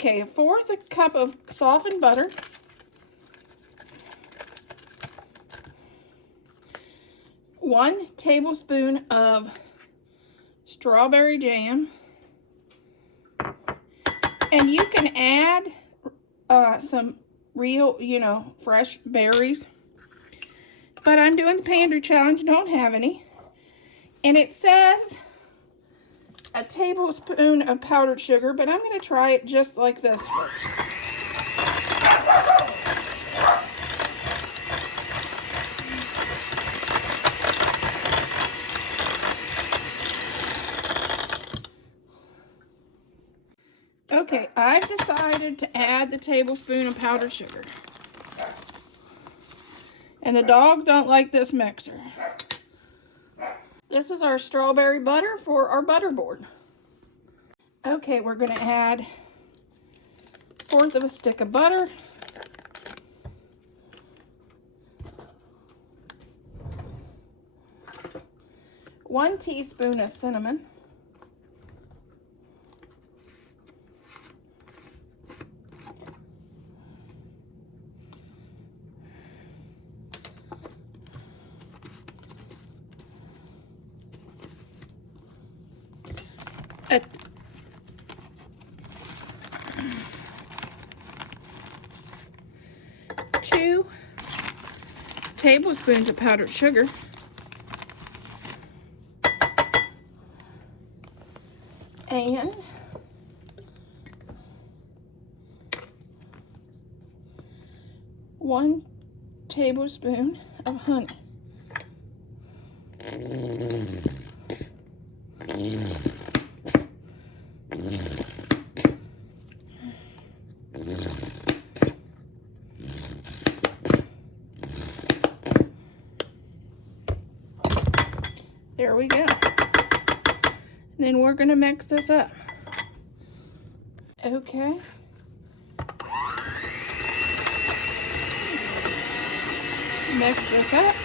Okay, 1/4 cup of softened butter. 1 tablespoon of strawberry jam. And you can add some real, fresh berries. But I'm doing the pantry challenge, don't have any. And it says a tablespoon of powdered sugar, but I'm going to try it just like this first. Okay, I've decided to add the tablespoon of powdered sugar. And the dogs don't like this mixer. This is our strawberry butter for our butter board. Okay, we're going to add 1/4 of a stick of butter. One teaspoon of cinnamon. Two tablespoons of powdered sugar. And 1 tablespoon of honey. There we go. And then we're going to mix this up. Okay. Mix this up.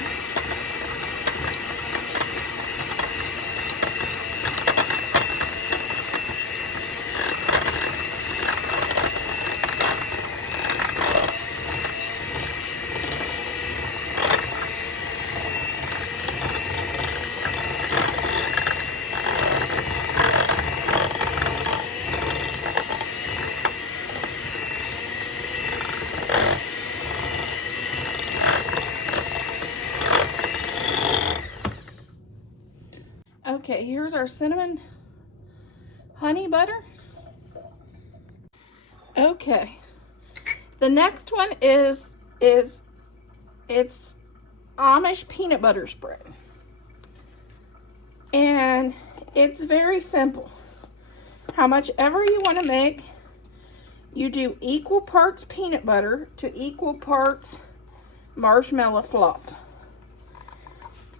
Okay, here's our cinnamon honey butter. Okay, the next one is it's Amish peanut butter spread, and it's very simple. How much ever you want to make, you do equal parts peanut butter to equal parts marshmallow fluff.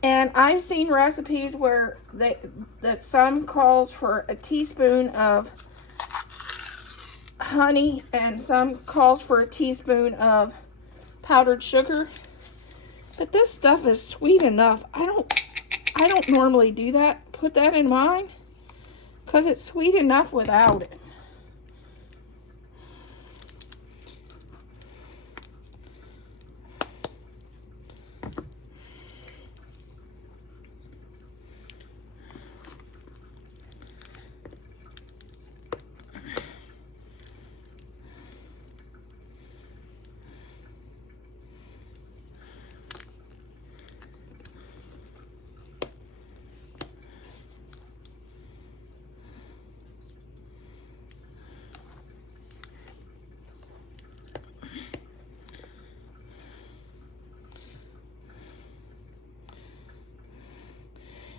And I've seen recipes where that some calls for a teaspoon of honey and some calls for a teaspoon of powdered sugar. But this stuff is sweet enough. I don't normally do that. Put that in mine because it's sweet enough without it.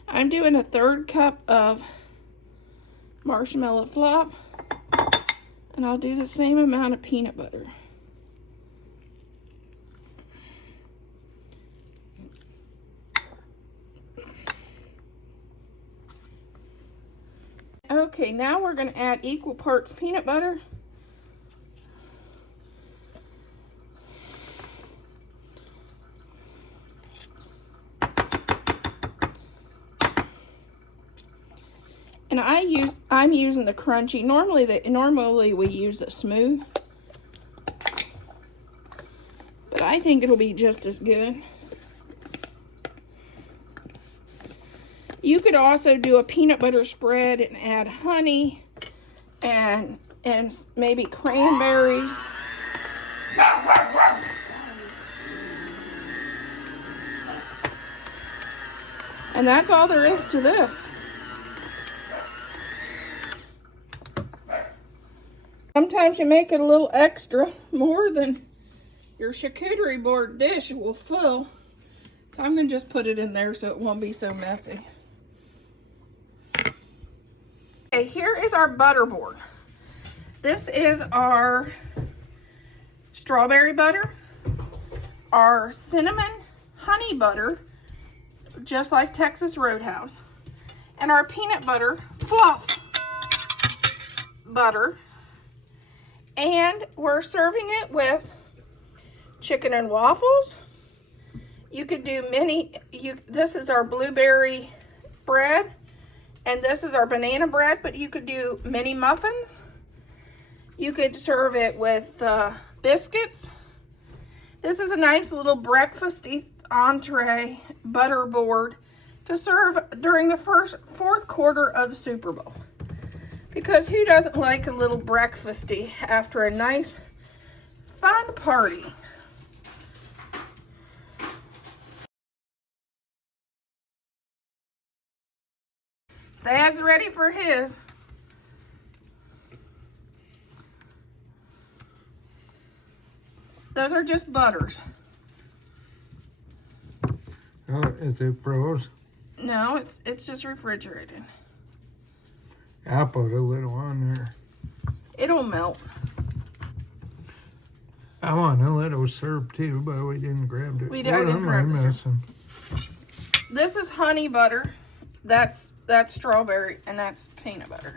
I'm doing a 1/3 cup of marshmallow fluff, and I'll do the same amount of peanut butter. Okay, now we're going to add equal parts peanut butter And I'm using the crunchy. Normally we use the smooth, but I think it'll be just as good. You could also do a peanut butter spread and add honey and maybe cranberries. And that's all there is to this. Sometimes you make it a little extra, more than your charcuterie board dish will fill. So I'm going to just put it in there so it won't be so messy. Okay, here is our butter board. This is our strawberry butter, our cinnamon honey butter, just like Texas Roadhouse, and our peanut butter fluff butter. And we're serving it with chicken and waffles. You could do this is our blueberry bread, and this is our banana bread, but you could do mini muffins. You could serve it with biscuits. This is a nice little breakfasty entree butter board to serve during the fourth quarter of the Super Bowl. Because who doesn't like a little breakfasty after a nice, fun party? Thad's ready for his. Those are just butters. Oh, is it froze? No, it's just refrigerated. I put a little on there. It'll melt. I want a little syrup too, but we didn't grab it. I didn't grab the syrup. missing? This is honey butter. That's strawberry, and that's peanut butter.